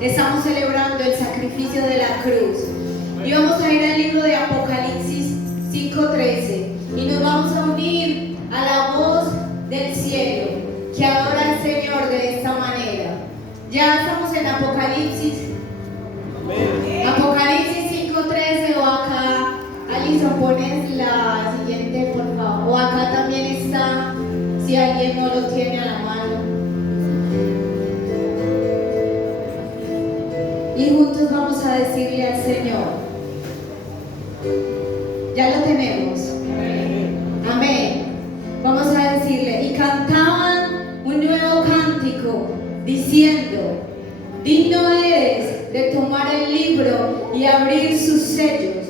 estamos celebrando el sacrificio de la cruz. Y vamos a ir al libro de Apocalipsis 5:13 y nos vamos a unir a la voz del cielo que adora al Señor de esta manera. Ya estamos en Apocalipsis 5:13, o acá, Alison, pones la siguiente por favor, o acá también está, si alguien no lo tiene a la mano. Y juntos vamos a decirle al Señor, ya lo tenemos. Amén. Vamos a decirle, y cantaban un nuevo cántico diciendo: digno eres de tomar el libro y abrir sus sellos,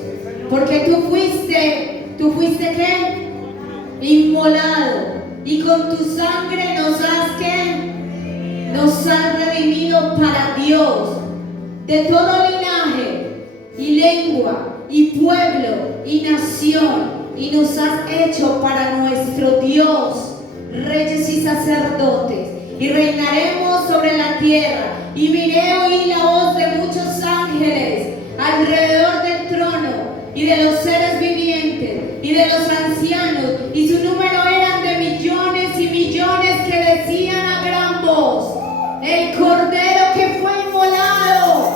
porque tú fuiste ¿qué? Inmolado, y con tu sangre nos has ¿qué? Nos has redimido para Dios de todo linaje y lengua y pueblo y nación, y nos has hecho para nuestro Dios reyes y sacerdotes, y reinaremos sobre la tierra. Y miré, oí la voz de muchos ángeles alrededor del trono, y de los seres vivientes, y de los ancianos, y su número eran de millones y millones, que decían a gran voz: el Cordero que fue inmolado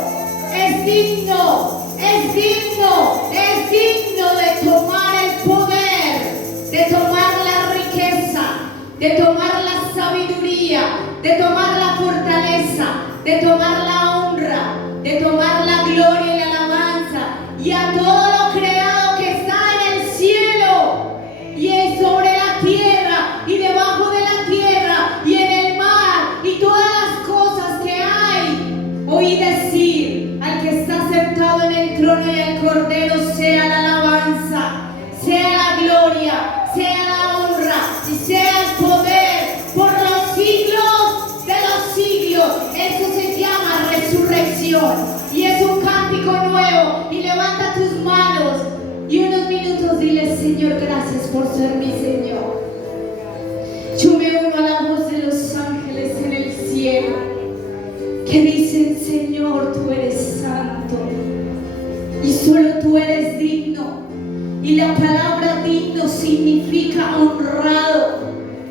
es digno, es digno, es digno de tomar el poder, de tomar la riqueza, de tomar la sabiduría, de tomar la fortaleza, de tomar la honra, de tomar la gloria y la alabanza, y a todo lo creado que está en el cielo y es sobre la tierra y debajo de la tierra y en el mar, y todas las cosas que hay. Oí decir al que está sentado en el trono y al Cordero: sea la alabanza, sea la gloria, sea la honra y sea el poder por los siglos de los siglos. Eso se llama resurrección, y es un cántico nuevo. Y levanta tus manos y unos minutos dile: Señor, gracias por ser mi Señor. Yo me uno a la voz de los ángeles en el cielo que dicen: Señor, tú eres santo y solo tú eres digno. Y la palabra digno significa honrado,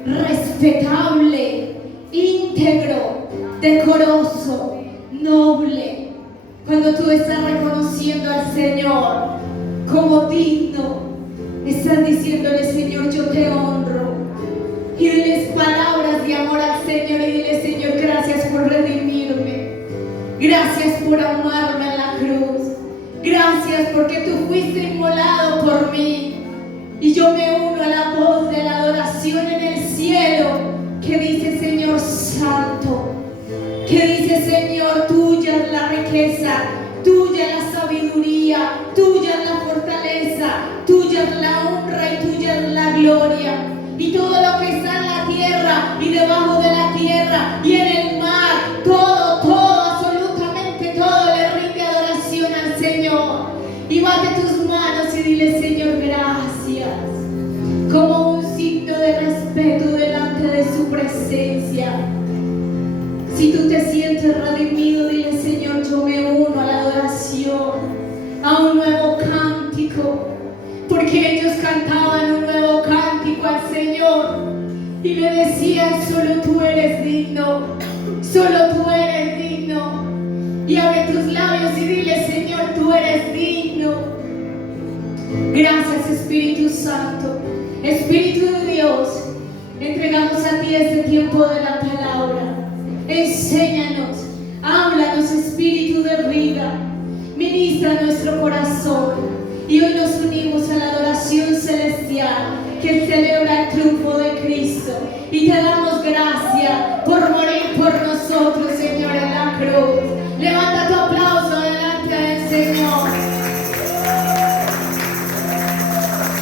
respetable, íntegro, decoroso, noble. Cuando tú estás reconociendo al Señor como digno, estás diciéndole: Señor, yo te honro. Y diles palabras de amor al Señor y dile: Señor, gracias por redimirme, gracias por amarme en la cruz, gracias porque tú fuiste inmolado por mí. Y yo me uno a la voz de la adoración en el cielo que dice: Señor santo, que dice: Señor, tuya es la riqueza, tuya es la sabiduría, tuya es la fortaleza, tuya es la honra y tuya es la gloria. Y todo lo que está en la tierra y debajo de la tierra y en el mar, todo, absolutamente todo le rinde adoración al Señor. Y bate tus manos y dile: Señor, gracias, como un signo de respeto delante de su presencia. Si tú te sientes redimido, dile: Señor, yo me uno a la adoración, a un nuevo cántico, porque ellos cantaban un nuevo cántico al Señor y le decían: solo tú eres digno, solo tú eres digno. Y abre tus labios y dile: Señor, tú eres digno. Gracias, Espíritu Santo, Espíritu de Dios, entregamos a ti este tiempo de la palabra. Enséñanos, háblanos, Espíritu de vida, ministra nuestro corazón. Y hoy nos unimos a la adoración celestial que celebra el triunfo de Cristo. Y te damos gracias por morir por nosotros, Señor, en la cruz. Levanta tu aplauso delante del Señor.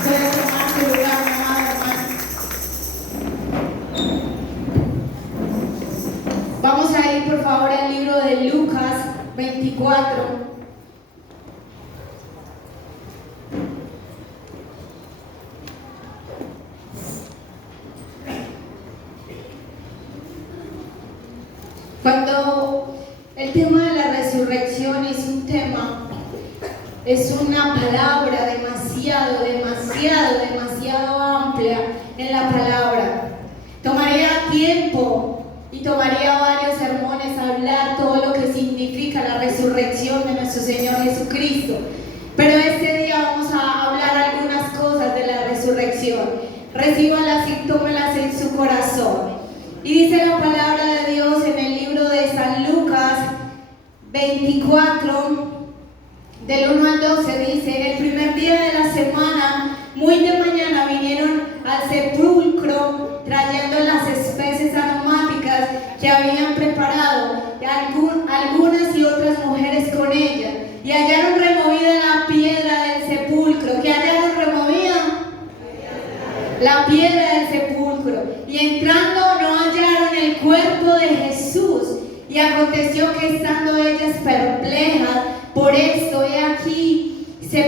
Puedes tomar tu lugar, amado hermano. Vamos a ir, por favor, al libro de Lucas 24. Cuando el tema de la es una palabra demasiado amplia en la palabra. Tomaría tiempo y tomaría varios sermones a hablar todo lo que significa la resurrección de nuestro Señor Jesucristo. Pero este día vamos a hablar algunas cosas de la resurrección. Recíbalas y tómelas en su corazón. Y dice la palabra de Dios en el libro de San Lucas 24, del 1 al 12, dice: el primer día de la semana, muy de mañana, vinieron al sepulcro trayendo las especies aromáticas que habían preparado, algunas y otras mujeres con ellas, y hallaron removida la piedra del sepulcro. ¿Qué hallaron removida? La piedra del sepulcro. Y entrando no hallaron el cuerpo de Jesús. Y aconteció que estando ellas perplejas por esto, he aquí, se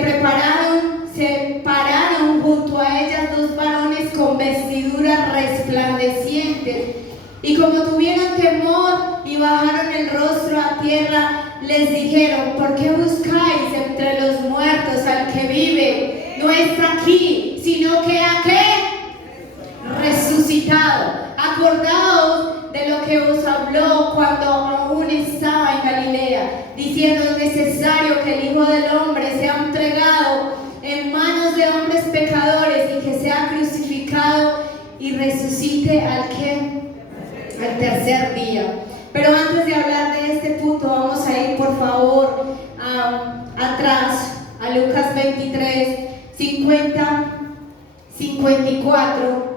pararon junto a ellas dos varones con vestiduras resplandecientes. Y como tuvieron temor y bajaron el rostro a tierra, les dijeron: ¿por qué buscáis entre los muertos al que vive? No está aquí, sino que ¿a qué? Resucitado. Acordaos de lo que os habló cuando aún estaba en Galilea, diciendo: es necesario que el Hijo del Hombre sea entregado en manos de hombres pecadores y que sea crucificado y resucite al tercer día. Pero antes de hablar de este punto, vamos a ir por favor atrás a Lucas 23, 50, 54.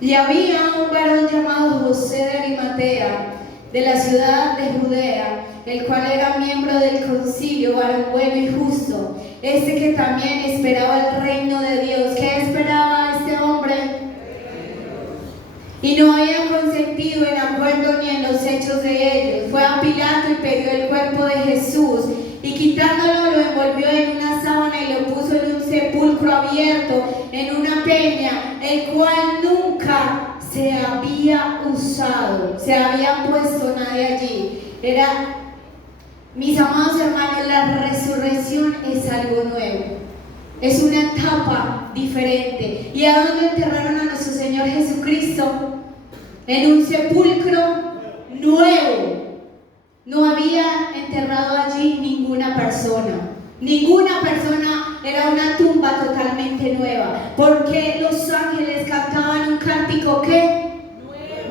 Y había un varón llamado José de Arimatea, de la ciudad de Judea, el cual era miembro del concilio, varón bueno y justo, este que también esperaba el reino de Dios. ¿Qué esperaba este hombre? Y no había consentido en acuerdo ni en los hechos de ellos. Fue a Pilato y pidió el cuerpo de Jesús, y quitándolo lo envolvió en una sábana y lo puso en un sepulcro abierto, en una peña, el cual nunca se había usado, se había puesto nadie allí. Mis amados hermanos, la resurrección es algo nuevo, es una etapa diferente. ¿Y a dónde enterraron a nuestro Señor Jesucristo? En un sepulcro nuevo. No había enterrado allí ninguna persona. Ninguna persona, era una tumba totalmente nueva. Porque los ángeles cantaban un cántico ¿qué?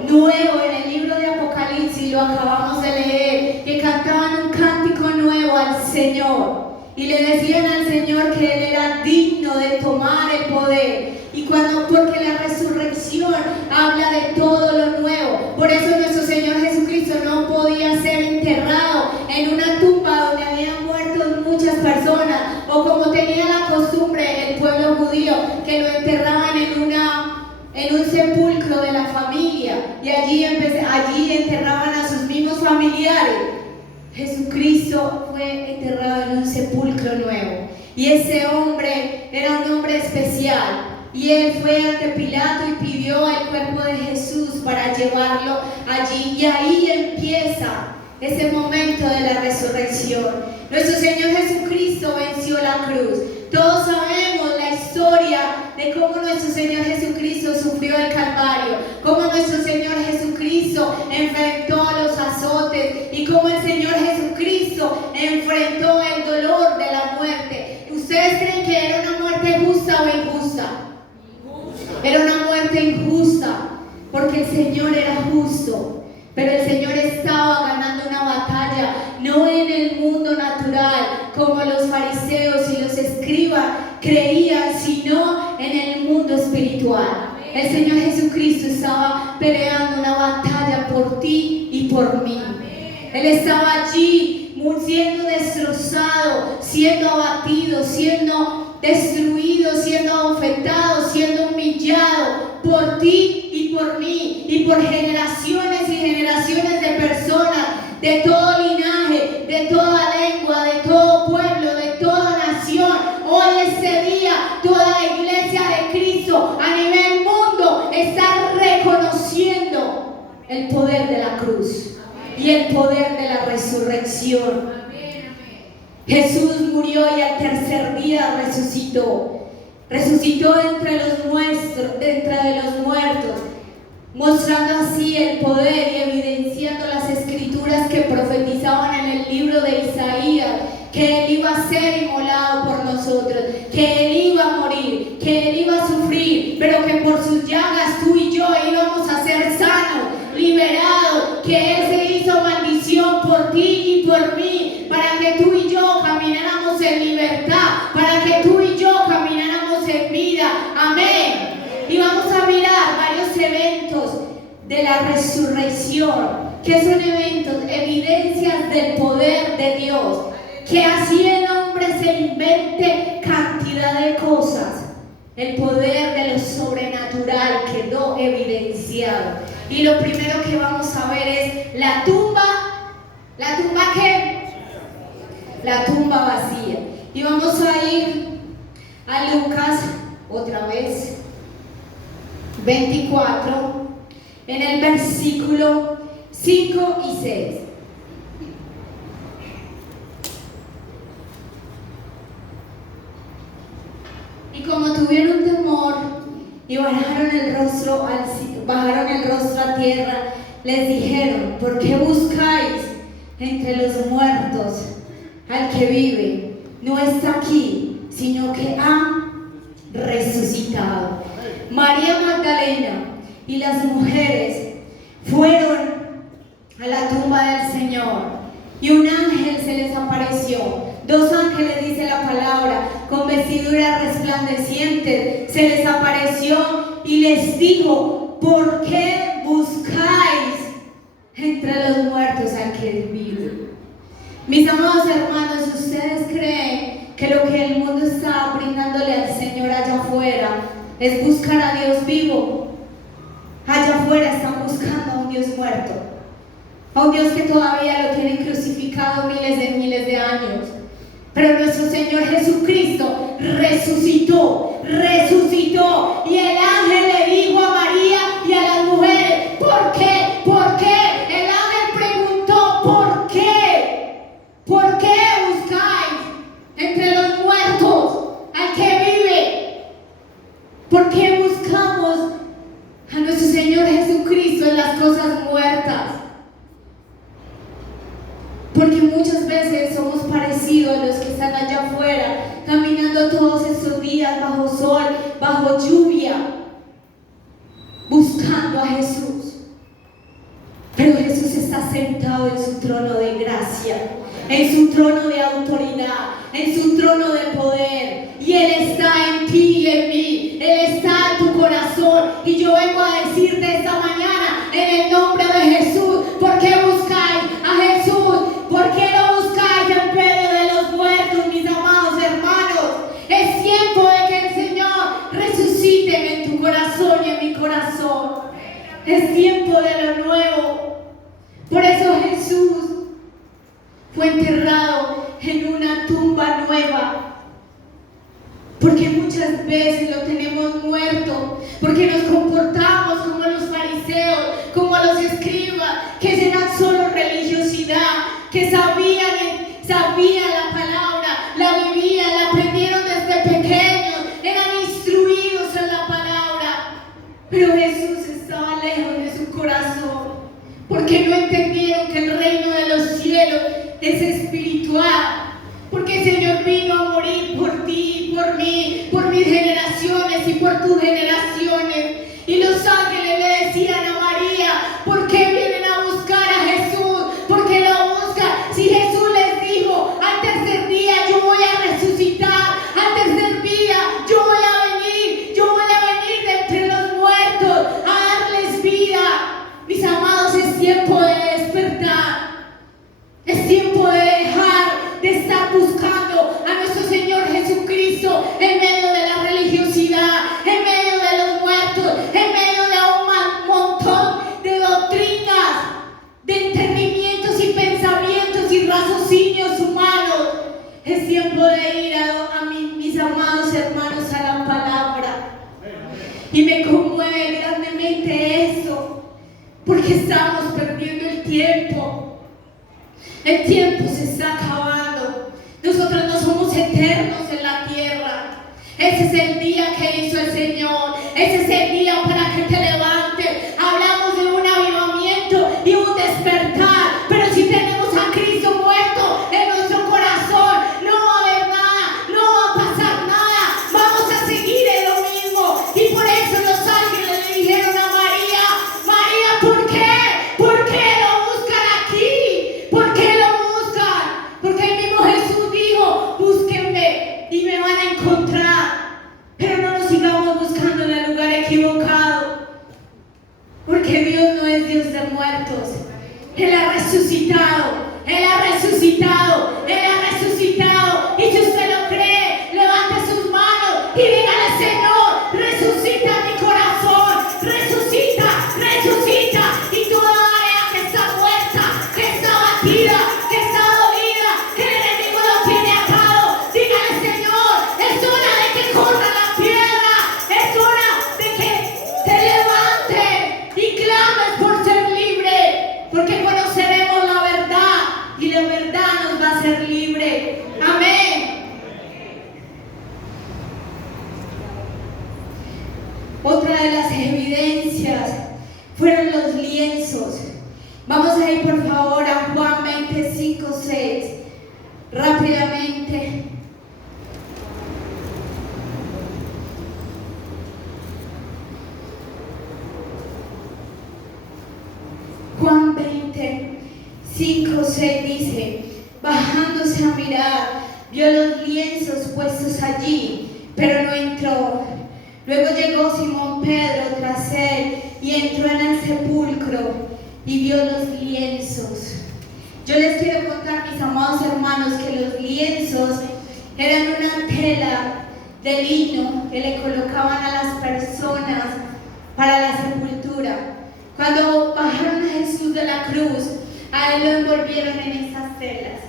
Nuevo. En el libro de Apocalipsis lo acabamos de leer, que cantaban un cántico nuevo al Señor. Y le decían al Señor que Él era digno de tomar el poder. Porque la resurrección habla de todo lo nuevo. Por eso nuestro Señor Jesucristo no podía ser enterrado en una tumba donde habían muerto muchas personas, o como tenía la costumbre el pueblo judío, que lo enterraban en un sepulcro de la familia, y allí enterraban a sus mismos familiares. Jesucristo fue enterrado en un sepulcro nuevo, y ese hombre era un hombre especial. Y él fue ante Pilato y pidió el cuerpo de Jesús para llevarlo allí. Y ahí empieza ese momento de la resurrección. Nuestro Señor Jesucristo venció la cruz. Todos sabemos la historia de cómo nuestro Señor Jesucristo sufrió el Calvario, cómo nuestro Señor Jesucristo enfrentó los azotes y cómo el Señor Jesucristo enfrentó el dolor de la muerte. ¿Ustedes creen que era una muerte justa o injusta? Era una muerte injusta, porque el Señor era justo, pero el Señor estaba ganando una batalla, no en el mundo natural, como los fariseos y los escribas creían, sino en el mundo espiritual. El Señor Jesucristo estaba peleando una batalla por ti y por mí. Él estaba allí siendo destrozado, siendo abatido, siendo destruido, siendo abofetado, siendo humillado por ti y por mí, y por generaciones y generaciones de personas, de todo linaje, de toda lengua, de todo pueblo, de toda nación. Hoy, este día, toda la iglesia de Cristo a nivel mundo está reconociendo el poder el poder de la resurrección. Jesús murió y al tercer día resucitó. Resucitó entre los muertos, mostrando así el poder y evidenciando las escrituras que profetizaban en el libro de Isaías, que Él iba a ser inmolado por nosotros, que Él iba a morir, que Él iba a sufrir, pero que por sus llagas tú y yo íbamos a ser sanos, liberados, que Él se hizo maldición por ti y por mí, para que tú y yo camináramos en libertad, para que tú y yo camináramos en vida. Amén. Y vamos a mirar varios eventos de la resurrección, que son eventos, evidencias del poder de Dios, que así el hombre se invente cantidad de cosas, el poder de lo sobrenatural quedó evidenciado. Y lo primero que vamos a ver es la tumba. ¿La tumba qué? La tumba vacía. Y vamos a ir a Lucas otra vez 24, en el versículo 5 y 6. Y como tuvieron temor y bajaron el rostro a tierra, les dijeron: ¿por qué buscáis entre los muertos al que vive? No está aquí, sino que ha resucitado. María Magdalena y las mujeres fueron a la tumba del Señor, y un ángel se les apareció. Dos ángeles, dice la palabra, con vestiduras resplandecientes, se les apareció y les dijo: ¿por qué buscáis entre los muertos al que vive? Mis amados hermanos, ¿ustedes creen que lo que el mundo está brindándole al Señor allá afuera es buscar a Dios vivo? Allá afuera están buscando a un Dios muerto, a un Dios que todavía lo tienen crucificado miles de años. Pero nuestro Señor Jesucristo resucitó, y el ángel le dijo a María y a las mujeres: ¿por qué? ¿Por qué? El ángel preguntó: ¿por qué? ¿Por qué buscáis entre los muertos al que vive? ¿Por qué buscamos a nuestro Señor Jesucristo en las cosas muertas? Porque muchas veces somos parecidos a los que están allá afuera, caminando todos estos días bajo sol, bajo lluvia, buscando a Jesús. Pero Jesús está sentado en su trono de gracia, en su trono de autoridad, en su trono de poder. Y Él está en ti y en mí. Él está en tu corazón. Y yo vengo a decirte esta mañana, en el nombre de Jesús: ¿por qué buscáis a Jesús? ¿Por qué lo buscáis en medio de los muertos, mis amados hermanos? Es tiempo de que el Señor resucite en tu corazón y en mi corazón. Es tiempo de lo nuevo. Por eso Jesús fue enterrado en una tumba nueva. Porque muchas veces lo tenemos muerto, porque nos comportamos como los fariseos, como los escribas, que eran solo religiosidad, que sabían la palabra, la vivían, la aprendieron desde pequeños, eran instruidos en la palabra. Pero Jesús estaba lejos de su corazón, porque no entendieron que el reino de los cielos es espiritual. Porque el Señor vino a morir por ti, por mí, por mis generaciones y por tus generaciones. Y los ángeles le decían a María: ¿por qué vienen a buscar a Jesús? ¿Por qué lo buscan? Si Jesús les dijo: al tercer día yo voy a resucitar, al tercer día yo voy a venir de entre los muertos a darles vida. Mis amados, es tiempo de despertar. Es tiempo de dejar de estar buscando a nuestro Señor Jesucristo en medio de la religiosidad, en medio de los muertos, en medio de un montón de doctrinas, de entendimientos y pensamientos y raciocinios humanos. Es tiempo de ir mis amados hermanos, a la palabra. Y me conmueve grandemente eso, porque estamos perdiendo el tiempo. El tiempo se está acabando. Nosotros no somos eternos en la tierra. Ese es el día que hizo el Señor. Ese es el día para que te levantes. Hablamos de un avivamiento y un despertar. Pero si tenemos a Cristo muerto en nuestro corazón, no va a haber nada, no va a pasar nada. Vamos a seguir en lo mismo. Y por eso los ángeles le dijeron a María: María, ¿por qué? ¿Por qué lo buscan aquí? ¿Por qué lo buscan? Porque el mismo Jesús dijo: búsquenme y me van a encontrar. Pero no nos sigamos buscando en el lugar equivocado, porque Dios no es Dios de muertos. Él ha resucitado, Él ha resucitado, Él ha resucitado. Y si usted lo cree, levante sus manos y dígale: Señor, resucita mi corazón, resucita, resucita. Y toda área que está muerta, que está batida, que está dolida, que el enemigo lo tiene atado, dígale: Señor, es hora de que corra la piedra, es hora de que te levantes y clames por ser libre, porque conoceremos la verdad y la verdad nos va a hacer libre. Amén. Otra de las evidencias fueron los lienzos. Vamos a ir por favor a Juan 25:6 rápidamente. Juan 25:6 dice: bajándose a mirar, vio los lienzos puestos allí, pero no entró. Luego llegó Simón Pedro tras él y entró en el sepulcro y vio los lienzos. Yo les quiero contar, mis amados hermanos, que los lienzos eran una tela de lino que le colocaban a las personas para la sepultura. Cuando bajaron a Jesús de la cruz, a él lo envolvieron en esas telas.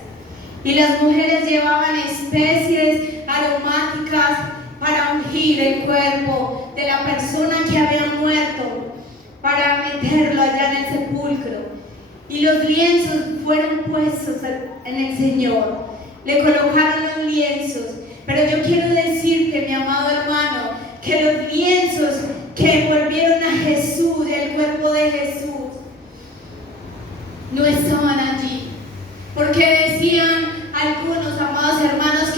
Y las mujeres llevaban especies aromáticas para ungir el cuerpo de la persona que había muerto, para meterlo allá en el sepulcro. Y los lienzos fueron puestos en el Señor. Le colocaron los lienzos. Pero yo quiero decirte, mi amado hermano, que los lienzos que envolvieron a Jesús, el cuerpo de Jesús, no estaban allí. Porque decían algunos, amados hermanos,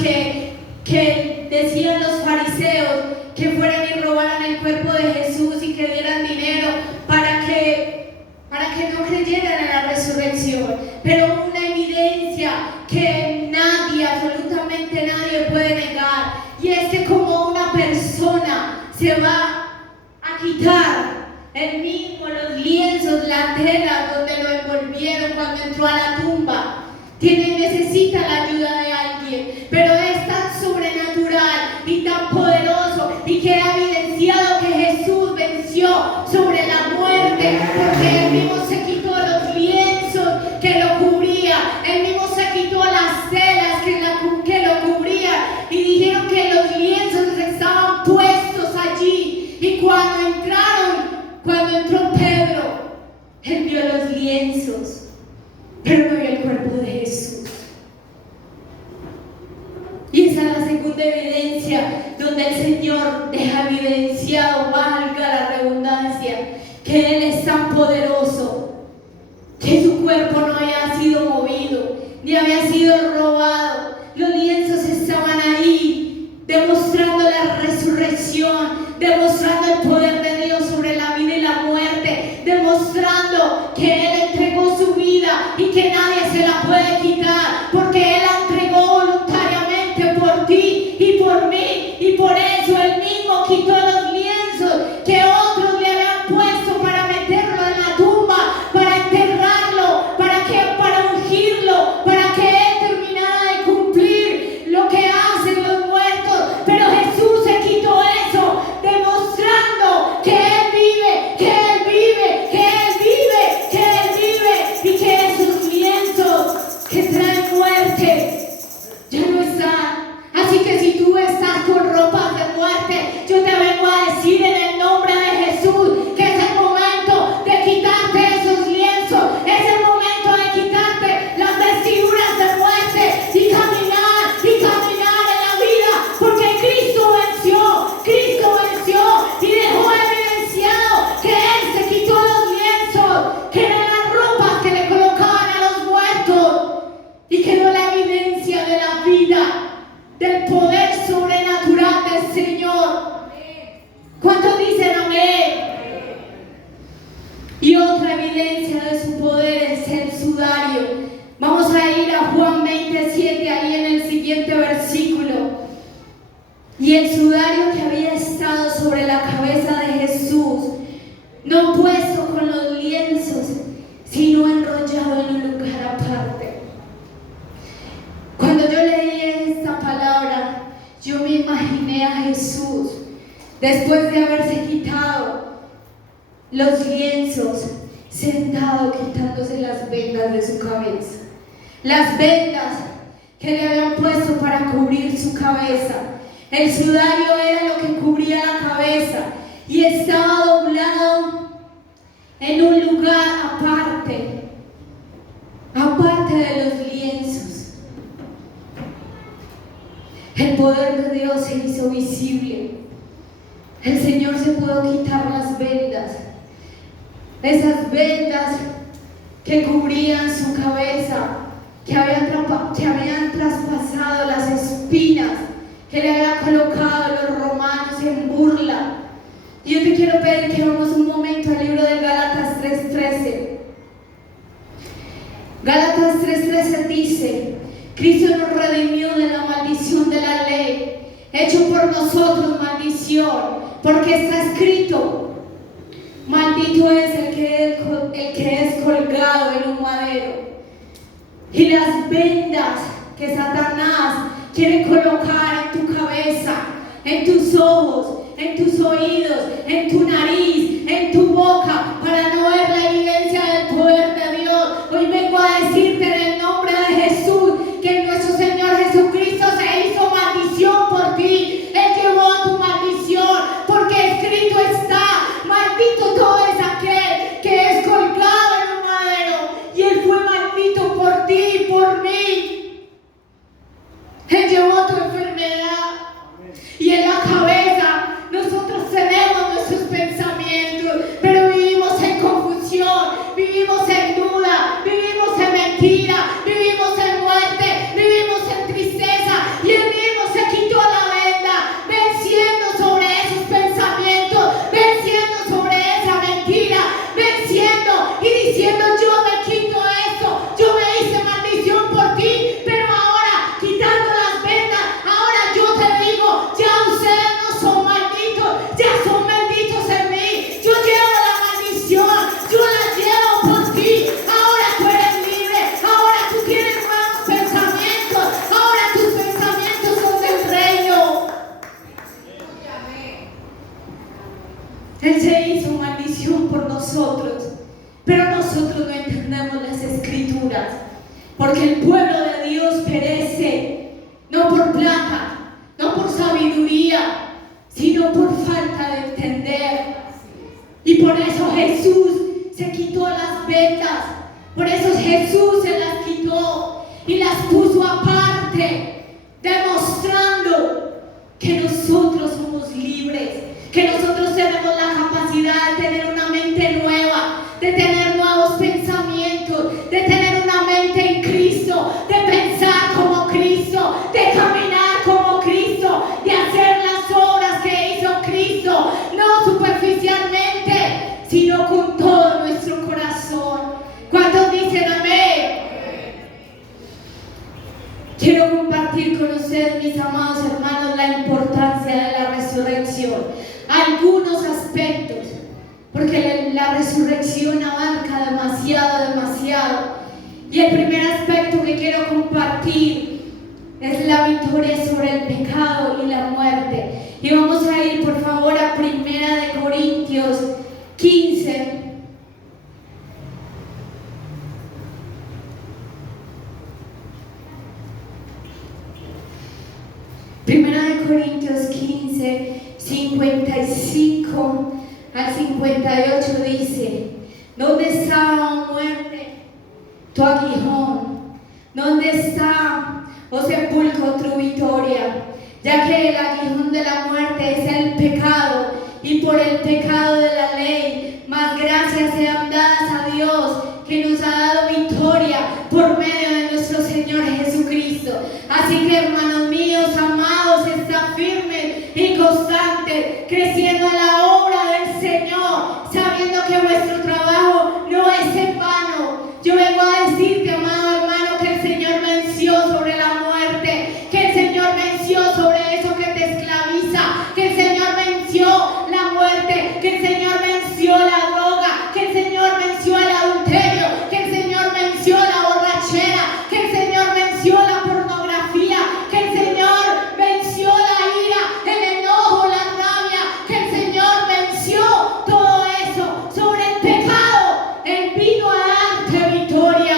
que decían los fariseos que fueran y robaran el cuerpo de Jesús y que dieran dinero para que no creyeran en la resurrección. Pero una evidencia que nadie, absolutamente nadie puede negar, y es que como una persona se va a quitar el mismo, los lienzos, la tela donde lo envolvieron cuando entró a la tumba, necesita la ayuda de alguien, pero es tan sobrenatural y tan poderoso, y que ha evidenciado que Jesús venció sobre la muerte, porque él mismo se quitó los lienzos que lo cubrían, él mismo se quitó las telas que lo cubrían, y dijeron que los lienzos estaban puestos allí. Y cuando entró Pedro, él vio los lienzos, pero no vio el cuerpo de Jesús. Y esa es la segunda evidencia donde el Señor deja evidenciado, valga la redundancia, que Él es tan poderoso, que su cuerpo no había sido movido, ni había sido robado. Los lienzos estaban ahí, demostrando la resurrección, demostrando el poder de Dios sobre la vida y la muerte, demostrando que Él entregó su vida y que nadie se la puede quitar, porque Él la entregó voluntariamente por ti y por mí, y por eso Él mismo quitó los lienzos que otros le habían puesto para meterlo en la tumba, para enterrarlo, para ungirlo, para que Él terminara de cumplir lo que hacen los muertos. Pero Jesús se quitó eso, demostrando que Él vive, que Él vive, que Él vive, que Él vive, y que esos lienzos que del poder sobrenatural del Señor. ¿Cuántos dicen amén? Y otra evidencia de su poder es el sudario. Vamos a ir a Juan 27, ahí en el siguiente versículo. Y el sudario que había estado sobre la cabeza de Jesús, no puesto con los lienzos, sino enrollado en un lugar aparte. Cuando yo leí esta palabra, yo me imaginé a Jesús, después de haberse quitado los lienzos, sentado quitándose las vendas de su cabeza. Las vendas que le habían puesto para cubrir su cabeza. El sudario era lo que cubría la cabeza y estaba doblado en un lugar aparte de los lienzos. El poder de Dios se hizo visible. El Señor se pudo quitar las vendas, esas vendas que cubrían su cabeza, que habían traspasado las espinas que le habían colocado los romanos en burla. Y yo te quiero pedir que vamos un momento al libro de Gálatas 3:13. Gálatas 3:13 dice: Cristo nos redimió de la maldición de la ley, hecho por nosotros maldición, porque está escrito: maldito es el que es colgado en un madero. Y las vendas que Satanás quiere colocar en tu cabeza, en tus ojos, en tus oídos, en tu nariz, en tu boca, para no ver la evidencia del poder de Dios. Hoy vengo a decirte en el nombre de Jesús que nuestro Señor Jesucristo se hizo maldición por ti. Él llevó tu maldición, porque escrito está: maldito todo es aquel que es colgado en un madero. Y Él fue maldito por ti y por mí. Él llevó tu enfermedad. Y en la cabeza nosotros tenemos nuestros pensamientos, pero vivimos en confusión, vivimos en duda, vivimos en mentira, vivimos en muerte, vivimos en tristeza. Y Él mismo se quitó la venda, venciendo sobre esos pensamientos, venciendo sobre esa mentira, venciendo y diciendo: yo me quito esto, yo me hice maldición por ti, pero ahora quitando las vendas, ahora yo te digo: ya ustedes no son malditos, ya son benditos en mí. Yo llevo la maldición, yo la llevo por ti. Ahora tú eres libre, ahora tú tienes nuevos pensamientos, ahora tus pensamientos son del reino. Él se hizo maldición por nosotros, pero nosotros no entendemos las escrituras, porque el pueblo de Dios perece no por plata, no por sabiduría, sino por falta de entender. Y por eso Jesús se quitó las vendas, por eso Jesús se las quitó y las puso aparte, demostrando que nosotros somos libres, que nosotros tenemos la capacidad de tener una mente nueva, de tener nuevos pensamientos, de tener una mente en Cristo, de pensar como Cristo, de caminar como Cristo, de hacer las obras que hizo Cristo, no superficialmente, sino con todo nuestro corazón. ¿Cuántos dicen amén? Quiero compartir con ustedes, mis amados hermanos, la importancia de la resurrección. Algunos aspectos, porque la resurrección abarca demasiado. Y el primer aspecto que quiero compartir es la victoria sobre el pecado y la muerte. Y vamos a ir, por favor, a 1 Corintios 15. Primera de Corintios 15, 55 al 58 dice: ¿dónde está, oh muerte, tu aguijón? ¿Dónde está, oh sepulcro, tu victoria? Ya que el aguijón de la muerte es el pecado, y por el pecado de la ley, más gracias sean dadas a Dios, que nos ha dado victoria por medio de nuestro Señor Jesucristo. Así que, hermanos míos, creciendo en la obra del Señor, sabiendo que vuestro trabajo no es en vano. Yo vengo a decirte, amado hermano, que el Señor venció sobre la muerte, que el Señor venció sobre eso que te esclaviza, que el Señor venció la muerte, que el Señor venció la droga, que el Señor venció el adulterio, que el Señor venció la borrachera, que el Señor venció la pornografía, que el Señor venció la ira, el enojo, la rabia, que el Señor venció todo eso sobre el pecado. Él vino a darte victoria,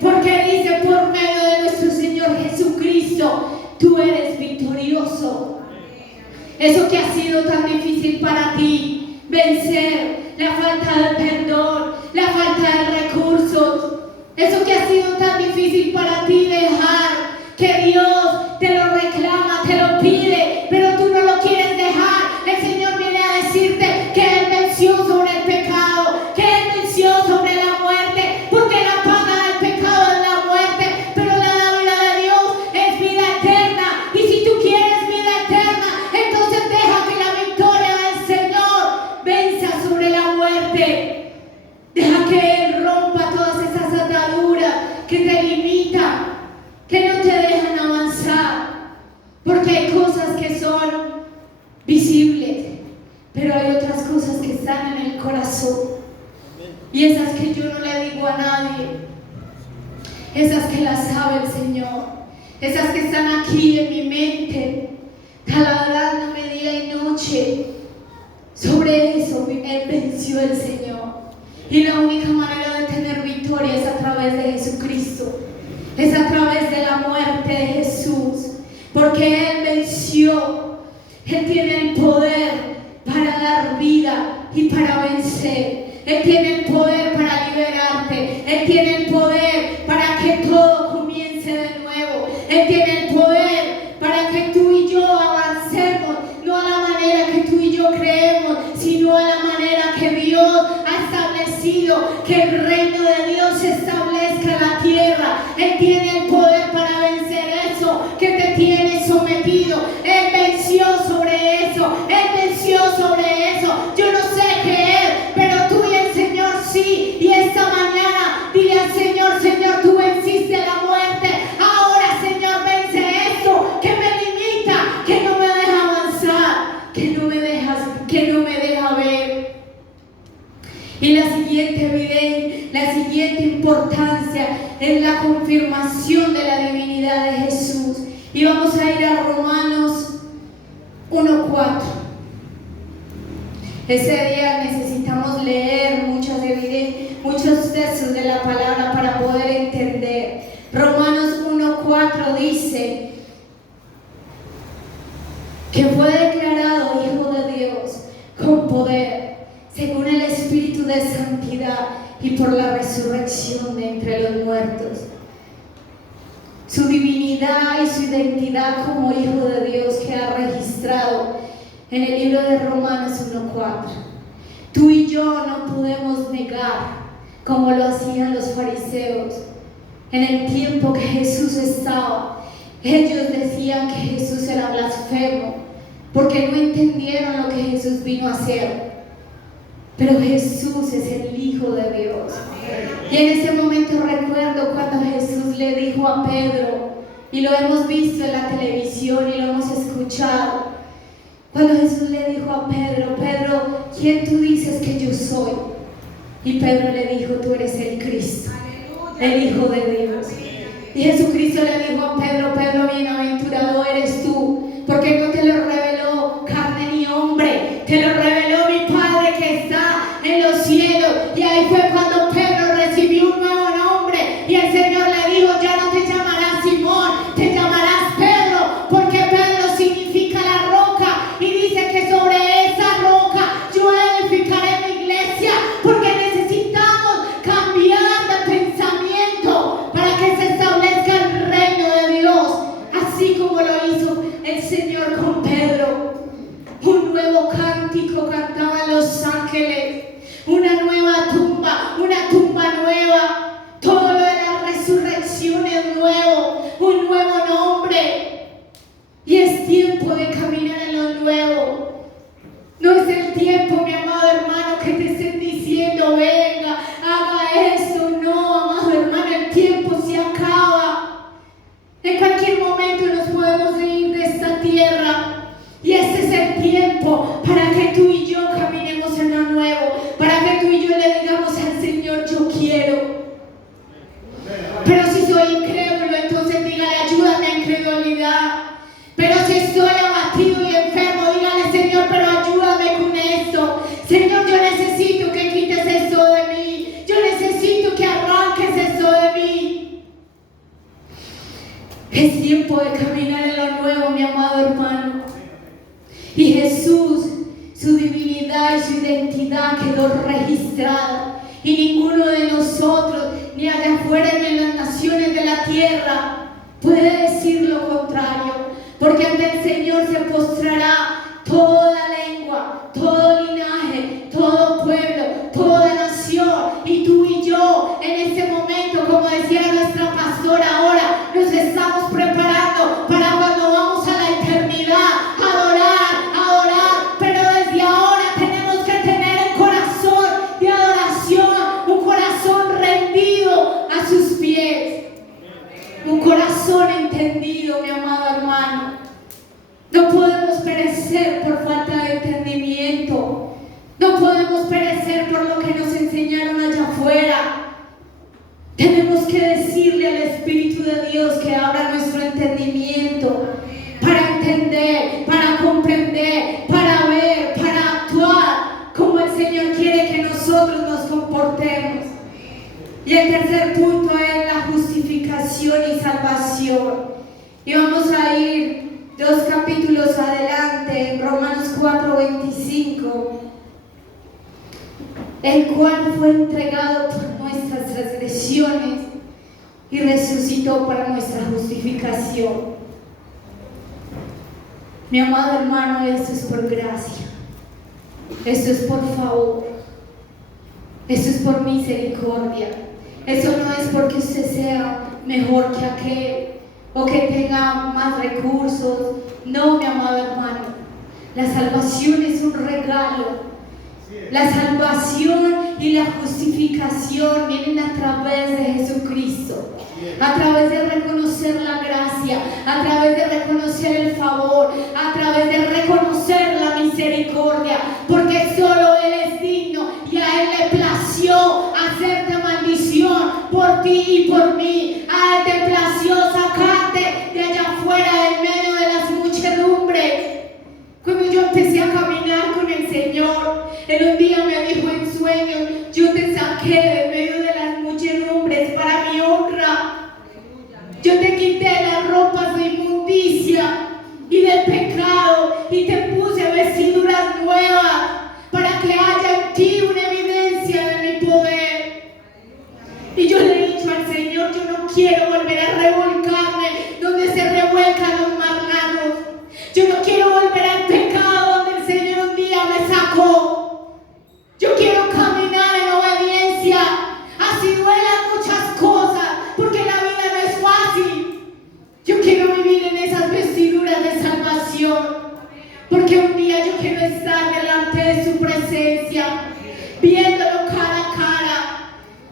porque dice, por medio de nuestro Señor Jesucristo, tú eres victorioso. Eso que ha sido tan difícil para ti vencer, la falta de perdón, la falta de recursos, eso que ha sido tan difícil para ti dejar, que Dios te lo reclama, te lo pide, pero tú no lo quieres dejar. El Señor viene a decirte que Él venció sobre el pecado, que Él venció sobre la muerte, porque la paga del pecado es la muerte, pero la vida de Dios es vida eterna. Y si tú quieres vida eterna, entonces deja que la victoria del Señor venza sobre la muerte. Deja que Él rompa todas esas ataduras que te limitan, que no te dejan avanzar, porque hay cosas que son visibles, pero hay otras cosas que están en el corazón, y esas que yo no le digo a nadie, esas que las sabe el Señor, esas que están aquí en mi mente, taladrándome día y noche. Sobre eso Él venció el Señor, y la única manera de tener victoria es a través de Jesucristo, es a través de la muerte de Jesús, porque Él venció. Él tiene el poder para dar vida y para vencer. Él tiene el poder para liberarte. Él tiene el poder para que todo comience de nuevo. Él tiene el poder para que tú y yo avancemos, no a la manera que tú y yo creemos, sino a la manera que Dios ha establecido, que el reino de Dios se establezca en la tierra. Él tiene el poder para vencer eso que te tiene sometido. Él venció sobre eso, Él venció sobre eso. Yo no sé qué es, pero tú y el Señor sí. Y esta mañana dile al Señor: Señor, tú venciste la muerte. Ahora, Señor, vence esto que me limita, que no me deja avanzar, que no me deja ver. Y la siguiente evidencia, la siguiente importancia es la confirmación de la divinidad de Jesús. Y vamos a ir a Romanos 1:4. Ese día necesitamos leer muchos textos de la palabra para poder entender. Romanos 1:4 dice que fue declarado Hijo de Dios con poder, según el Espíritu de santidad y por la resurrección de entre los muertos. Su divinidad y su identidad como Hijo de Dios queda registrado en el libro de Romanos 1:4. Tú y yo no podemos negar, como lo hacían los fariseos en el tiempo que Jesús estaba. Ellos decían que Jesús era blasfemo porque no entendieron lo que Jesús vino a hacer. Pero Jesús es el Hijo de Dios. Y en ese momento recuerdo cuando Jesús le dijo a Pedro, y lo hemos visto en la televisión y lo hemos escuchado, cuando Jesús le dijo a Pedro: Pedro, ¿quién tú dices que yo soy? Y Pedro le dijo: tú eres el Cristo, el Hijo de Dios. Y Jesucristo le dijo a Pedro: Pedro, bienaventurado eres tú, porque no te lo reveló carne ni hombre, te lo reveló mi Padre que está en los cielos. Y ahí fue cuando Pedro recibió un nuevo nombre, y el Señor le dijo: ya no te llamarás Simón, te llamarás Pedro, porque Pedro significa la roca, y dice que sobre esa roca yo edificaré mi iglesia, porque necesitamos cambiar de pensamiento para que se establezca el reino podemos ir de esta tierra. Y este es el tiempo para que tú y yo caminemos en lo nuevo, para que tú y yo le digamos al Señor, yo quiero. Pero si soy incrédulo, entonces dígale, ayúdame a incredulidad. Pero si estoy abatido y enfermo, dígale, Señor, pero ayúdame con esto. Señor, yo necesito que quites esto de mí. Yo necesito que arranques esto de mí. Es tiempo de caminar en lo nuevo, mi amado hermano. Y Jesús, su divinidad y su identidad quedó registrada. Y ninguno de nosotros, ni allá afuera ni en las naciones de la tierra, puede decir lo contrario. Porque ante el Señor se postrará toda lengua, todo linaje, todo pueblo, toda nación. Y tú y yo, en este momento, como decía nuestra pastora ahora, nos estamos preparando para cuando vamos a la eternidad, adorar. Pero desde ahora tenemos que tener el corazón de adoración, un corazón rendido a sus pies. Un corazón entendido, mi amado hermano. No podemos perecer por falta de entendimiento. No podemos perecer por lo que nos enseñaron allá afuera. Tenemos que decirle al Espíritu de Dios que abra nuestro entendimiento para entender, para comprender, para ver, para actuar como el Señor quiere que nosotros nos comportemos. Y el tercer punto es la justificación y salvación. Y vamos a ir 2 capítulos adelante, en Romanos 4:25, el cual fue entregado por nuestras transgresiones y resucitó para nuestra justificación. Mi amado hermano, esto es por gracia, esto es por favor, esto es por misericordia. Eso no es porque usted sea mejor que aquel o que tenga más recursos. No, mi amado hermano, la salvación es un regalo. La salvación y la justificación vienen a través de Jesucristo, a través de reconocer la gracia, a través de reconocer el favor, a través de reconocer la misericordia, porque solo Él es digno y a Él le plació hacerte maldición por ti y por mí. A Él te plació sacarte de allá afuera, en medio de las muchedumbres. Cuando yo empecé a caminar con el Señor, Él un día me dijo en sueños, yo te saqué de medio de las muchedumbres para mi honra. Yo te quité las ropas de inmundicia y de pecado y te puse vestiduras nuevas para que haya en ti una evidencia de mi poder. Y yo le he dicho al Señor, yo no quiero volver a revolcarme donde se revuelcan los marranos. Yo no quiero volver al pecado donde el Señor un día me sacó. Yo quiero caminar en obediencia, así duelan muchas cosas, porque la vida no es fácil. Yo quiero vivir en esas vestiduras de salvación, porque un día yo quiero estar delante de su presencia, viéndolo cara a cara,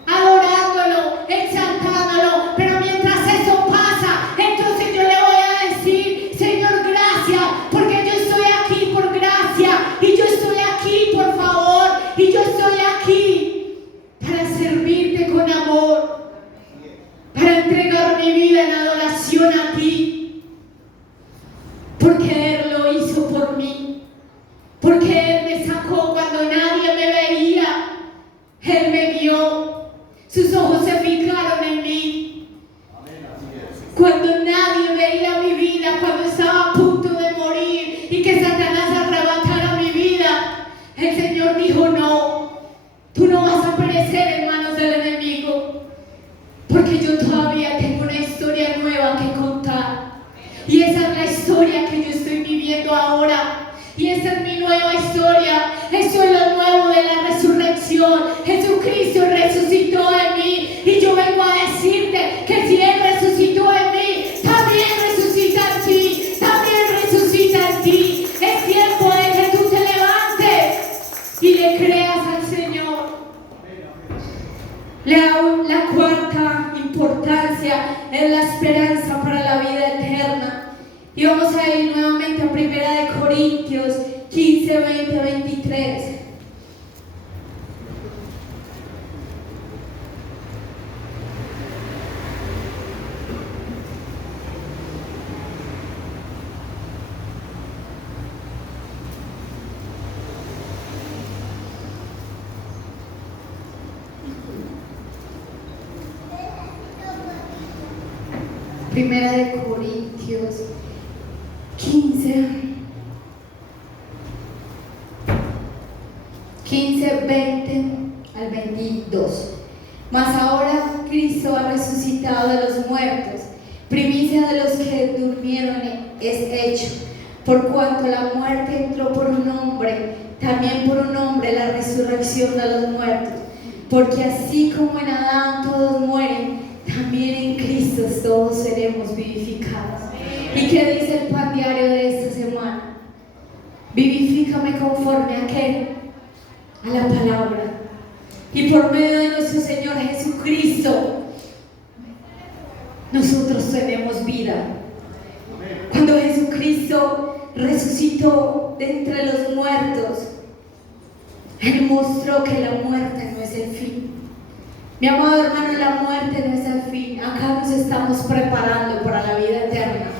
adorándolo, exaltándolo. Pero mientras eso pasa, entonces yo le voy a decir, Señor, gracias, porque yo estoy aquí por gracia, y yo estoy aquí por favor, y yo estoy aquí para servirte con amor, para entregar mi vida en adoración a ti, porque Él lo hizo por mí, porque Él me sacó cuando nadie me veía. Él me vio, sus ojos se fijaron en mí. Cuando nadie veía mi vida, cuando estaba a punto de morir y que Satanás arrebatara mi vida, el Señor dijo, no, tú no vas a perecer en manos del enemigo, porque yo todavía tengo una historia nueva que contar. Y esa es la historia que yo estoy viviendo ahora. Y esa es mi nueva historia. Eso es lo nuevo de la resurrección. Jesucristo resucitó en mí. Y yo vengo a decirte que si Él resucitó en mí, también resucita en ti. También resucita en ti. Es tiempo de que tú te levantes y le creas al Señor. La cuarta importancia es la esperanza para la vida eterna. Y vamos a ir nuevamente a 1 Corintios 15, 20, 23. Primera de Corintios 15, 20 al 22. Mas ahora Cristo ha resucitado de los muertos, primicia de los que durmieron es hecho. Por cuanto la muerte entró por un hombre, también por un hombre la resurrección de los muertos. Porque así como en Adán todos mueren, también en Cristo todos seremos vivificados. ¿Y qué dice el pan diario de esta semana? Vivifícame conforme a qué? A la palabra. Y por medio de nuestro Señor Jesucristo, nosotros tenemos vida. Cuando Jesucristo resucitó de entre los muertos, Él mostró que la muerte no es el fin. Mi amado hermano, la muerte no es el fin. Acá nos estamos preparando para la vida eterna.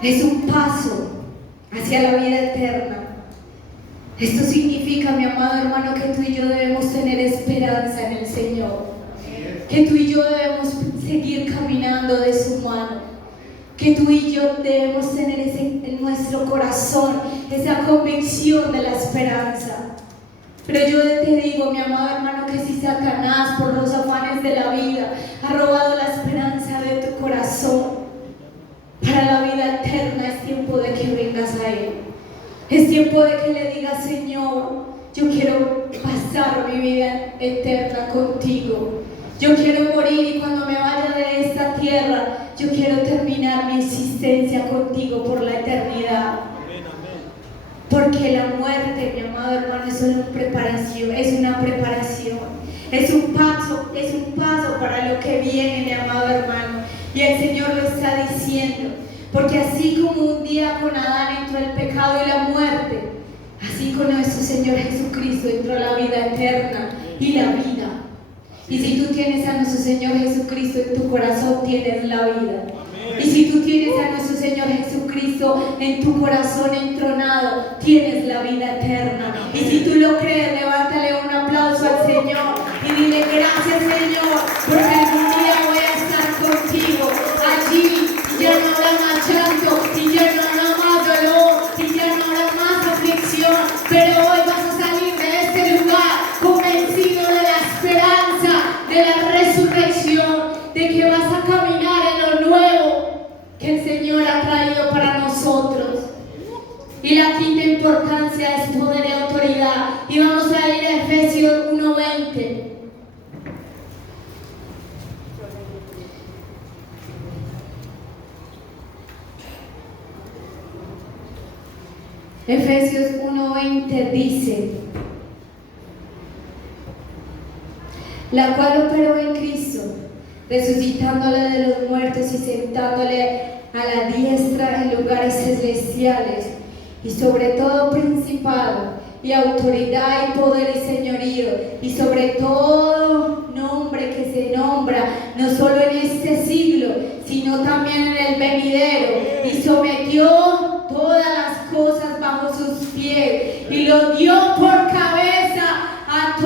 Es un paso hacia la vida eterna. Esto significa, mi amado hermano, que tú y yo debemos tener esperanza en el Señor. Que tú y yo debemos seguir caminando de su mano. Que tú y yo debemos tener en nuestro corazón esa convicción de la esperanza. Pero yo te digo, mi amado hermano, que si Satanás, por los afanes de la vida, ha robado la esperanza de tu corazón para la vida eterna, es tiempo de que vengas a Él. Es tiempo de que le digas: Señor, yo quiero pasar mi vida eterna contigo. Yo quiero morir y cuando me vaya de esta tierra, yo quiero terminar mi existencia contigo por la eternidad. Porque la muerte, mi amado hermano, es solo una preparación, es un paso para lo que viene, mi amado hermano. Y el Señor lo está diciendo, porque así como un día con Adán entró el pecado y la muerte, así con nuestro Señor Jesucristo entró la vida eterna y la vida. Y si tú tienes a nuestro Señor Jesucristo en tu corazón, tienes la vida. Y si tú tienes a nuestro Señor Jesucristo en tu corazón entronado, tienes la vida eterna. Y si tú lo crees, levántale un aplauso al Señor y dile: gracias, Señor, porque algún día voy a estar contigo allí. Y ya no habrá más llanto, y ya no habrá más dolor, y ya no habrá más aflicción. Pero hoy vas a salir de este lugar convencido de la esperanza, de la resurrección, de que vas a caminar en lo nuevo que el Señor ha traído para nosotros. Y la quinta importancia es poder y autoridad. Y vamos a ir a Efesios 1:20. Efesios 1:20 dice: la cual operó en Cristo, resucitándole de los muertos y sentándole a la diestra en lugares celestiales, y sobre todo principado y autoridad y poder y señorío, y sobre todo nombre que se nombra, no solo en este siglo, sino también en el venidero, y sometió todas las cosas bajo sus pies, y lo dio por cabeza a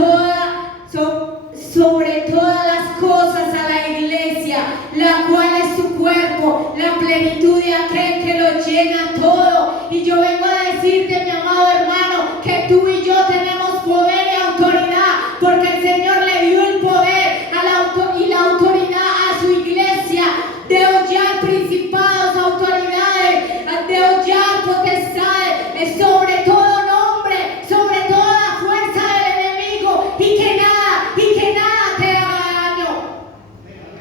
sobre todas las cosas a la iglesia, la cual es su cuerpo, la plenitud de aquel que lo llena todo. Y yo vengo a decirte, mi amado hermano, que tú y yo tenemos poder y autoridad, porque el Señor le dio el poder y la autoridad a su iglesia de hollar principados, autoridades, de hollar potestades, sobre todo nombre, sobre toda la fuerza del enemigo, y que nada te haga daño.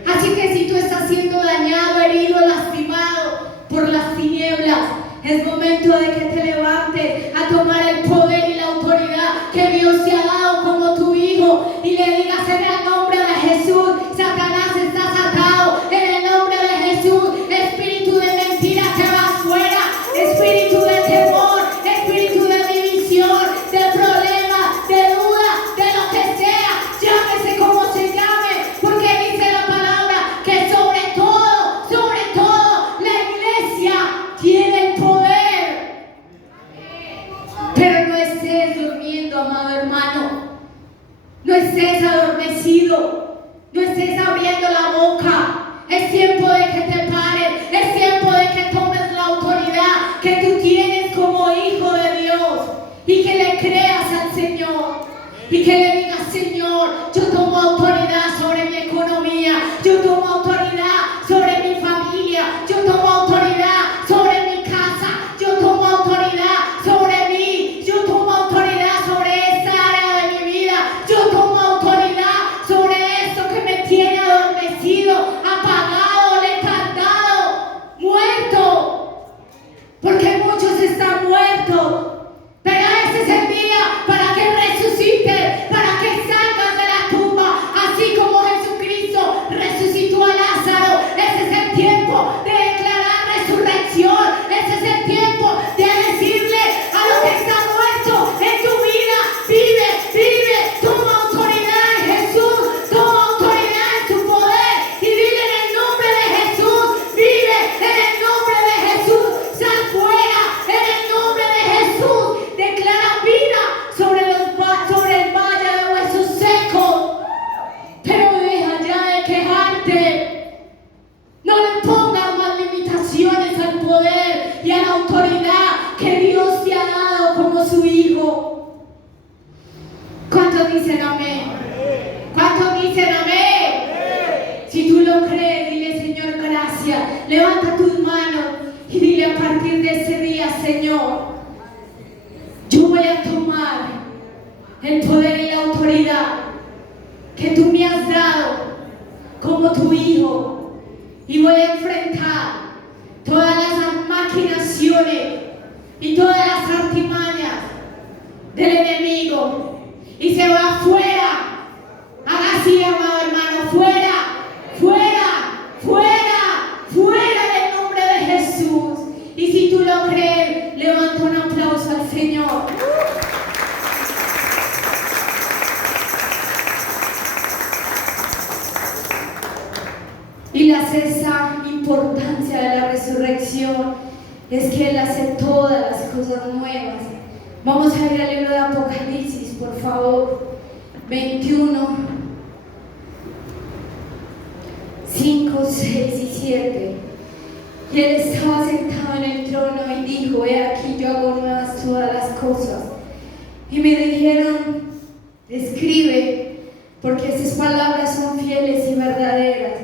Así que si tú estás siendo dañado, herido, lastimado por las tinieblas, es momento de que te levantes a tomar el poder y la autoridad que Dios te ha dado como tu hijo, y le digas: en el nombre de Jesús, Satanás, estás atado. En el nombre de Jesús, espíritu de y que le digas: Señor, yo tomo autoridad sobre mi economía, yo tomo autoridad sobre mi familia, yo tomo autoridad sobre mi casa, yo tomo autoridad sobre mí, yo tomo autoridad sobre esta área de mi vida, yo tomo autoridad sobre esto que me tiene adormecido, apagado, letardado, muerto, porque muchos están muertos. Pero ese es el día para que resucite, para que salgas de la tumba, así como Jesucristo resucitó a Lázaro. Ese es el tiempo de declarar resurrección. Ese es el tiempo de decirle a lo que está muerto en tu vida: vive, vive, toma autoridad en Jesús, toma autoridad en su poder y vive en el nombre de Jesús, vive en el nombre de Jesús, sal fuera en el nombre de Jesús. Declara vida sobre el valle de huesos secos. Pero deja ya de quejarte. No le pongas más limitaciones al poder y a la autoridad que Dios te ha dado como su hijo. ¿Cuántos dicen amén? ¿Cuántos dicen amén? Si tú lo crees, dile: Señor, gracias. Levanta tus manos y dile: a partir de ese día, Señor, yo voy a tomar el poder y la autoridad que tú me has dado como tu hijo y voy a enfrentar todas las maquinaciones y todas las artimañas del enemigo. Y se va fuera. Haga así, amado hermano: fuera, fuera, fuera, fuera del nombre de Jesús. Y si tú lo crees, levanta un aplauso al Señor. Y la sexta importancia de la resurrección es que Él hace todas las cosas nuevas. Vamos a ir al libro de Apocalipsis, por favor, 21, 5, 6 y 7. Y Él estaba sentado en el trono y dijo: he aquí, yo hago nuevas todas las cosas. Y me dijeron: escribe, porque esas palabras son fieles y verdaderas.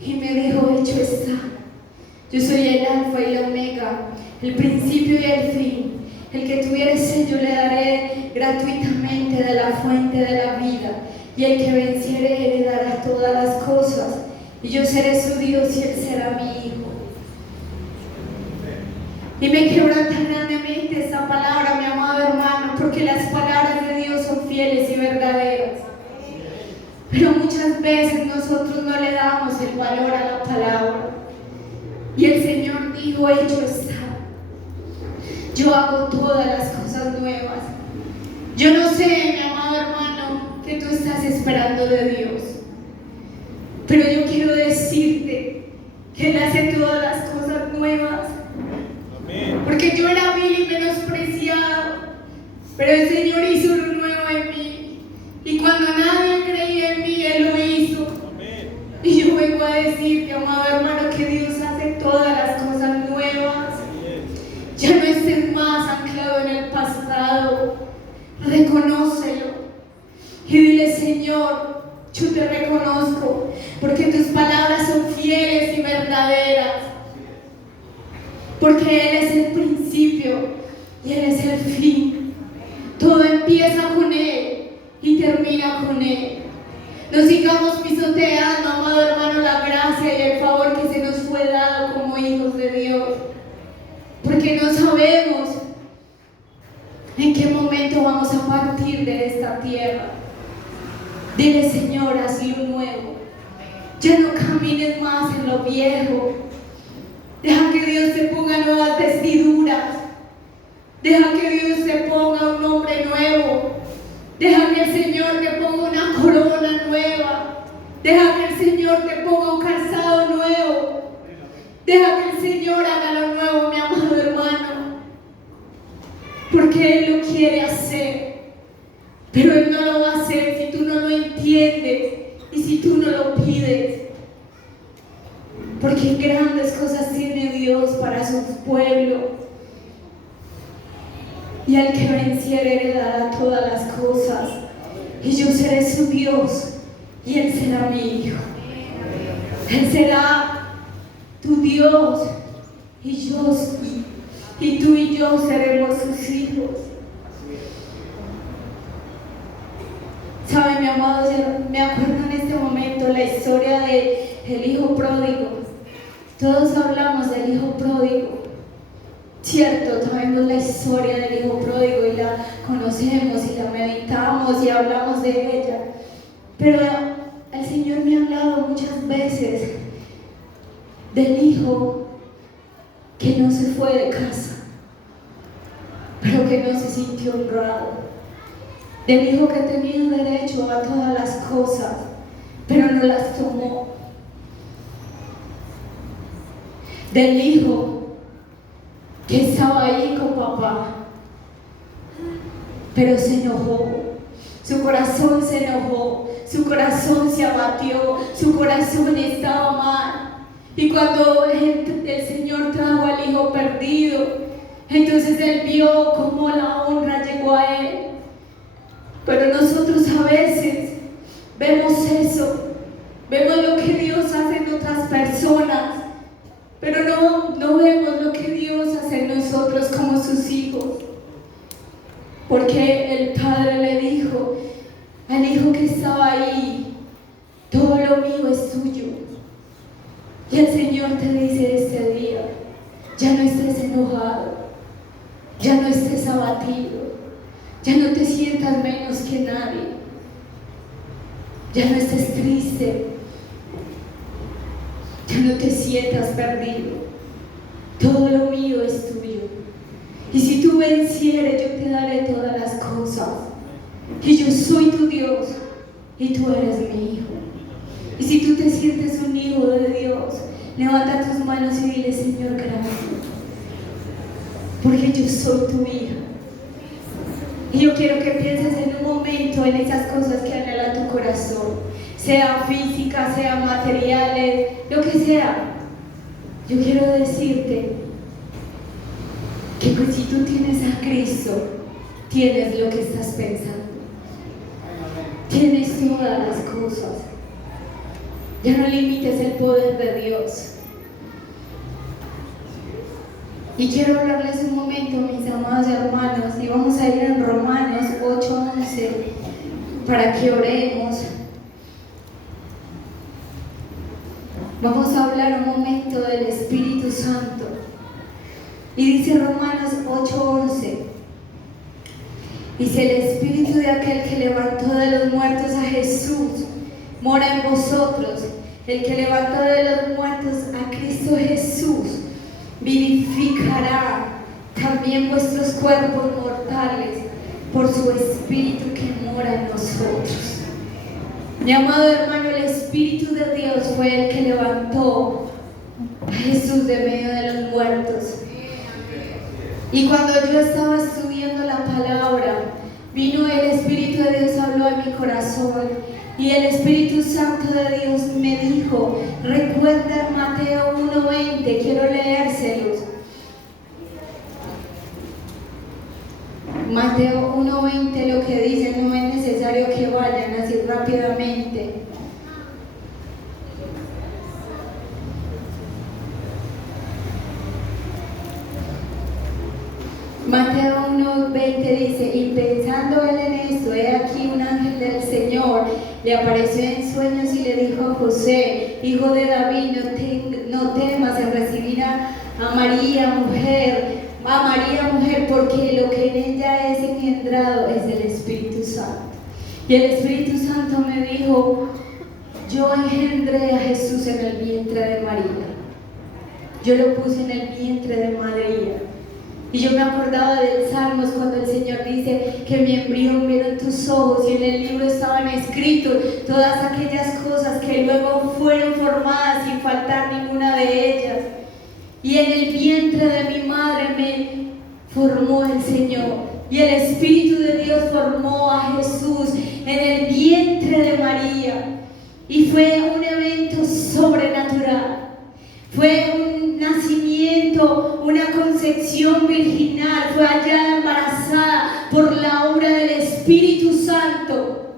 Y me dijo: hecho está. Yo soy el alfa y la omega, el principio y el fin. El que tuviere sed, yo le daré gratuitamente de la fuente de la vida. Y el que venciere heredará todas las cosas. Y yo seré su Dios y él será mi hijo. Y me quebranta grandemente esta palabra, mi amado hermano, porque las palabras de Dios son fieles y verdaderas. Pero muchas veces nosotros no le damos el valor a la palabra. Y el Señor dijo: hecho está. Yo hago todas las cosas nuevas. Yo no sé, mi amado hermano, qué tú estás esperando de Dios. Pero yo quiero decirte que Él hace todas las cosas nuevas. Porque yo era vil y menospreciado, pero el Señor hizo lo nuevo en mí. Y cuando nadie creía en mí, Él lo hizo. Amén. Y yo vengo a decirte, amado hermano, que Dios hace todas las cosas nuevas. Ya no estés más anclado en el pasado. Reconócelo y dile: Señor, yo te reconozco, porque tus palabras son fieles y verdaderas. Porque Él es el principio y Él es el fin. Todo empieza con Él y termina con Él. No sigamos pisoteando, amado hermano, la gracia y el favor que se nos fue dado como hijos de Dios. Porque no sabemos en qué momento vamos a partir de esta tierra. Dile: Señor, haz lo nuevo. Ya no camines más en lo viejo. Deja que Dios te ponga nuevas vestiduras. Deja que Dios te ponga un nombre nuevo. Deja que el Señor te ponga una corona nueva. Deja que el Señor te ponga un calzado nuevo. Deja que el Señor haga lo nuevo, mi amado hermano. Porque Él lo quiere hacer. Pero Él no lo va a hacer si tú no lo entiendes y si tú no lo pides. Porque grandes cosas tiene Dios para su pueblo. Y al que venciere heredará todas las cosas. y yo seré su Dios y Él será mi hijo. Él será tu Dios y tú y yo seremos sus hijos. ¿Sabe, mi amado? Me acuerdo en este momento la historia del hijo pródigo. Todos hablamos del hijo pródigo, cierto, sabemos la historia del hijo pródigo y la conocemos y la meditamos y hablamos de ella, pero el Señor me ha hablado muchas veces del hijo que no se fue de casa, pero que no se sintió honrado, del hijo que tenía derecho a todas las cosas, pero no las tomó, del hijo que estaba ahí con papá, pero se enojó, su corazón se enojó, su corazón se abatió, su corazón estaba mal. Y cuando el Señor trajo al hijo perdido, entonces él vio cómo la honra llegó a él. Pero nosotros a veces vemos eso, vemos lo que Dios hace en otras personas, pero no vemos lo que Dios hace en nosotros como sus hijos. Porque el padre le dijo al hijo que estaba ahí: todo lo mío es tuyo. Y el Señor te dice este día: ya no estés enojado, ya no estés abatido, ya no te sientas menos que nadie, ya no estés triste, ya no te sientas perdido. Todo lo mío es tuyo. Y si tú vencieres, yo te daré todas las cosas. Y yo soy tu Dios y tú eres mi hijo. Y si tú te sientes un hijo de Dios, levanta tus manos y dile: Señor, gracias, porque yo soy tu hija. Y yo quiero que pienses en un momento en esas cosas que anhela tu corazón, sea física, sea materiales, lo que sea. Yo quiero decirte que pues si tú tienes a Cristo, tienes lo que estás pensando, tienes todas las cosas. Ya no limites el poder de Dios. Y quiero hablarles un momento, mis amados hermanos, y vamos a ir en Romanos 8:11 para que oremos. Vamos a hablar un momento del Espíritu Santo. Y dice Romanos 8:11: dice: el Espíritu de aquel que levantó de los muertos a Jesús mora en vosotros. El que levantó de los muertos a Cristo Jesús vivificará también vuestros cuerpos mortales por su Espíritu que mora en nosotros. Mi amado hermano, el Espíritu de Dios fue el que levantó a Jesús de medio de los muertos. Y cuando yo estaba estudiando la palabra, vino el Espíritu de Dios, habló en mi corazón. Y el Espíritu Santo de Dios me dijo: recuerda Mateo 1:20, quiero leérselos. Mateo 1:20 lo que dice, no es necesario que vayan así rápidamente. Mateo 1:20 dice: y pensando él en esto, he aquí un ángel del Señor le apareció en sueños y le dijo a José, hijo de David, no temas en recibir a María mujer, porque lo que en ella es engendrado es del Espíritu Santo. Y el Espíritu Santo me dijo: yo engendré a Jesús en el vientre de María, yo lo puse en el vientre de María. Y yo me acordaba del Salmos cuando el Señor dice que mi embrión vieron tus ojos, y en el libro estaban escritos todas aquellas cosas que luego fueron formadas sin faltar ninguna de ellas. Y en el vientre de mi madre me formó el Señor, y el Espíritu de Dios formó a Jesús en el vientre de María. Y fue un evento sobrenatural. Fue un nacimiento, una concepción virginal, fue hallada embarazada por la obra del Espíritu Santo.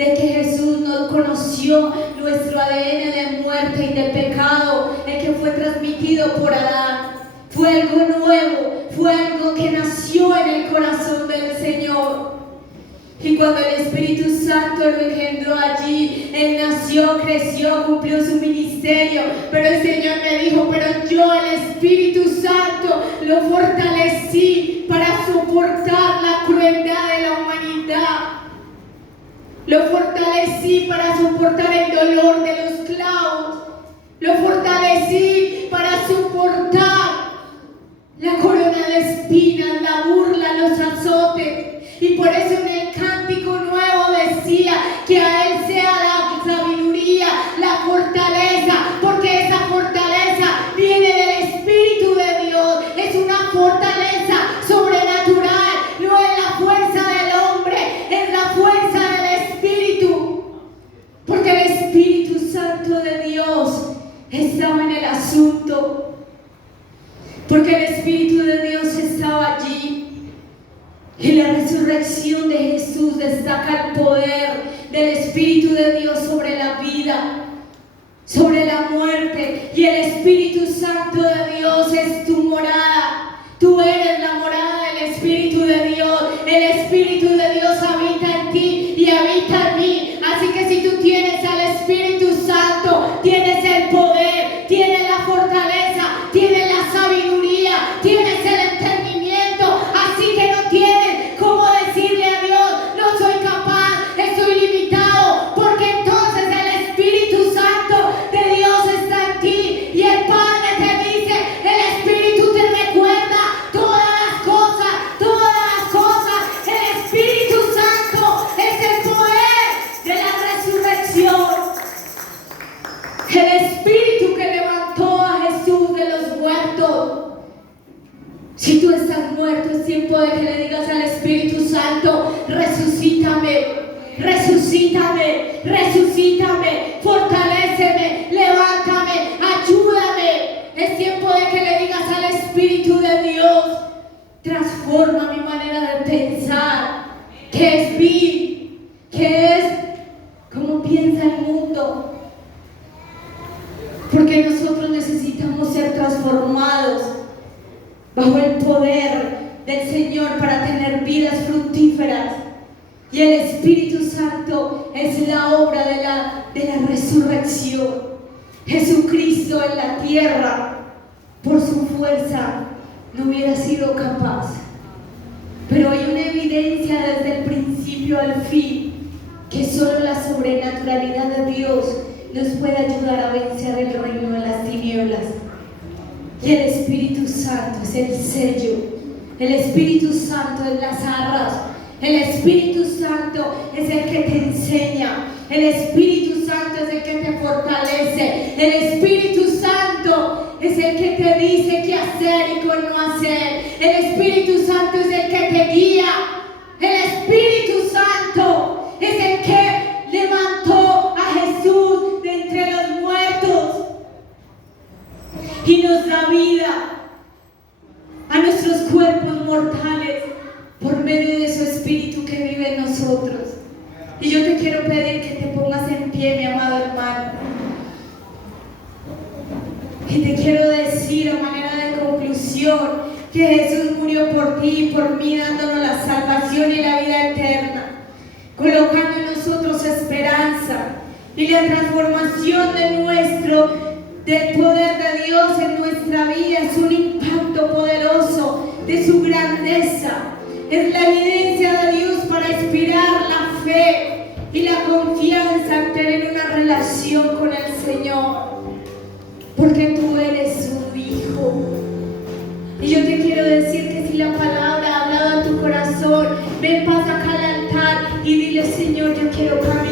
de que Jesús no conoció nuestro ADN de muerte y de pecado, el que fue transmitido por Adán. Fue algo nuevo, fue algo que nació en el corazón del Señor. Y cuando el Espíritu Santo lo engendró allí, Él nació, creció, cumplió su ministerio. Pero el Señor me dijo, pero yo, el Espíritu Santo, lo fortalecí para soportar la crueldad de la humanidad. Lo fortalecí para soportar el dolor de los clavos. Lo fortalecí para soportar la corona de espinas, la burla, los azotes. Y por eso en el cántico nuevo decía que a Él sea la sabiduría, la fortaleza, porque esa fortaleza viene del Espíritu de Dios. Es una fortaleza sobrenatural, no es la fuerza del hombre, es la fuerza del Espíritu. Porque el Espíritu Santo de Dios estaba en el asunto. Porque el Espíritu de Dios estaba allí. Y la resurrección de Jesús destaca el poder del Espíritu de Dios sobre la vida, sobre la muerte. Y el Espíritu Santo de Dios es tu morada. Tú eres la morada del Espíritu de Dios. El Espíritu de Dios habita en ti y habita en mí. Así que si tú tienes al Espíritu Santo, tienes el poder, tienes la fortaleza, tienes la sabiduría, tienes el entendimiento. Así que no tienes cómo decirle a Dios, no soy capaz, estoy limitado, porque entonces el Espíritu Santo de Dios está en ti y el Padre te dice, el Espíritu te recuerda todas las cosas. El Espíritu Santo es el poder de la resurrección. El Espíritu que levantó a Jesús de los muertos. Si tú estás muerto, es tiempo de que le digas al Espíritu Santo, resucítame, resucítame, resucítame, fortaléceme, levántame, ayúdame. Es tiempo de que le digas al Espíritu de Dios, transforma mi manera de pensar, que es vil, que es como piensa el mundo. Porque nosotros necesitamos ser transformados bajo el poder del Señor para tener vidas fructíferas. Y el Espíritu Santo es la obra de la resurrección. Jesucristo en la tierra, por su fuerza, no hubiera sido capaz. Pero hay una evidencia desde el principio al fin que solo la sobrenaturalidad de Dios nos puede ayudar a vencer el reino de las tinieblas. Y el Espíritu Santo es el sello. El Espíritu Santo es las arras. El Espíritu Santo es el que te enseña. El Espíritu Santo es el que te fortalece. El Espíritu Santo es el que te dice qué hacer y qué no hacer. El Espíritu Santo es el que te guía. El Espíritu Santo es el que levantó a Jesús de entre los muertos y nos da vida a nuestros cuerpos mortales por medio de su Espíritu que vive en nosotros. Y yo te quiero pedir que te pongas en pie, mi amado hermano. Y te quiero decir a manera de conclusión que Jesús murió por ti y por mí, dándonos la salvación y la vida eterna, colocando en nosotros esperanza y la transformación del poder de Dios en nuestra vida. Es un impacto poderoso de su grandeza. Es la evidencia de Dios para inspirar la fe y la confianza en tener una relación con el Señor, porque tú eres su hijo. Y yo te quiero decir que si la palabra ha hablado a tu corazón, ven, pasa acá al altar y dile: Señor, yo quiero caminar